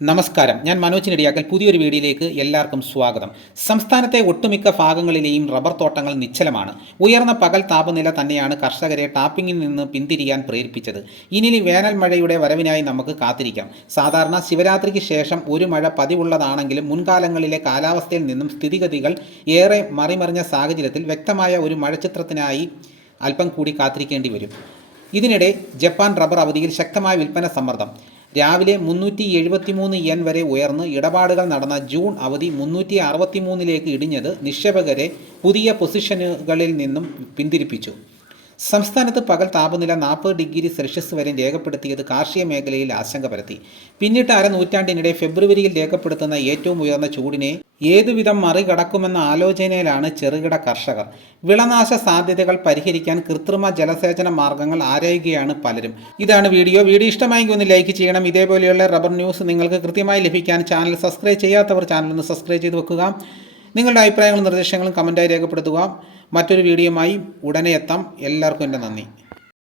നമസ്കാരം, ഞാൻ മനോജ് നെടിയാക്കൽ. പുതിയൊരു വീഡിയോയിലേക്ക് എല്ലാവർക്കും സ്വാഗതം. സംസ്ഥാനത്തെ ഒട്ടുമിക്ക ഭാഗങ്ങളിലെയും റബ്ബർ തോട്ടങ്ങൾ നിശ്ചലമാണ്. ഉയർന്ന പകൽ താപനില തന്നെയാണ് കർഷകരെ ടാപ്പിംഗിൽ നിന്ന് പിന്തിരിയാൻ പ്രേരിപ്പിച്ചത്. ഇനി വേനൽ മഴയുടെ വരവിനായി നമുക്ക് കാത്തിരിക്കാം. സാധാരണ ശിവരാത്രിക്ക് ശേഷം ഒരു മഴ പതിവുള്ളതാണെങ്കിലും മുൻകാലങ്ങളിലെ കാലാവസ്ഥയിൽ നിന്നും സ്ഥിതിഗതികൾ ഏറെ മറിമറിഞ്ഞ സാഹചര്യത്തിൽ വ്യക്തമായ ഒരു മഴച്ചിത്രത്തിനായി അല്പം കൂടി കാത്തിരിക്കേണ്ടി വരും. ഇതിനിടെ ജപ്പാൻ റബ്ബർ അവധിയിൽ ശക്തമായ വിൽപ്പന സമ്മർദ്ദം. രാവിലെ 373 yen വരെ ഉയർന്ന് ഇടപാടുകൾ നടന്ന ജൂൺ അവധി 363ലേക്ക് ഇടിഞ്ഞത് നിക്ഷേപകരെ പുതിയ പൊസിഷനുകളിൽ നിന്നും പിന്തിരിപ്പിച്ചു. സംസ്ഥാനത്ത് പകൽ താപനില 40°C വരെ രേഖപ്പെടുത്തിയത് കാർഷിക മേഖലയിൽ ആശങ്ക പരത്തി. പിന്നിട്ട് അരനൂറ്റാണ്ടിനിടെ ഫെബ്രുവരിയിൽ രേഖപ്പെടുത്തുന്ന ഏറ്റവും ഉയർന്ന ചൂടിനെ ഏതുവിധം മറികടക്കുമെന്ന ആലോചനയിലാണ് ചെറുകിട കർഷകർ. വിളനാശ സാധ്യതകൾ പരിഹരിക്കാൻ കൃത്രിമ ജലസേചന മാർഗങ്ങൾ ആരായുകയാണ് പലരും. ഇതാണ് വീഡിയോ ഇഷ്ടമായെങ്കിൽ ഒന്ന് ലൈക്ക് ചെയ്യണം. ഇതേപോലെയുള്ള റബ്ബർ ന്യൂസ് നിങ്ങൾക്ക് കൃത്യമായി ലഭിക്കാൻ ചാനൽ സബ്സ്ക്രൈബ് ചെയ്യാത്തവർ ചാനൽ ഒന്ന് സബ്സ്ക്രൈബ് ചെയ്ത് വെക്കുക. നിങ്ങളുടെ അഭിപ്രായങ്ങളും നിർദ്ദേശങ്ങളും കമൻറ്റായി രേഖപ്പെടുത്തുക. മറ്റൊരു വീഡിയോയുമായി ഉടനെ എത്താം. എല്ലാവർക്കും എൻ്റെ നന്ദി.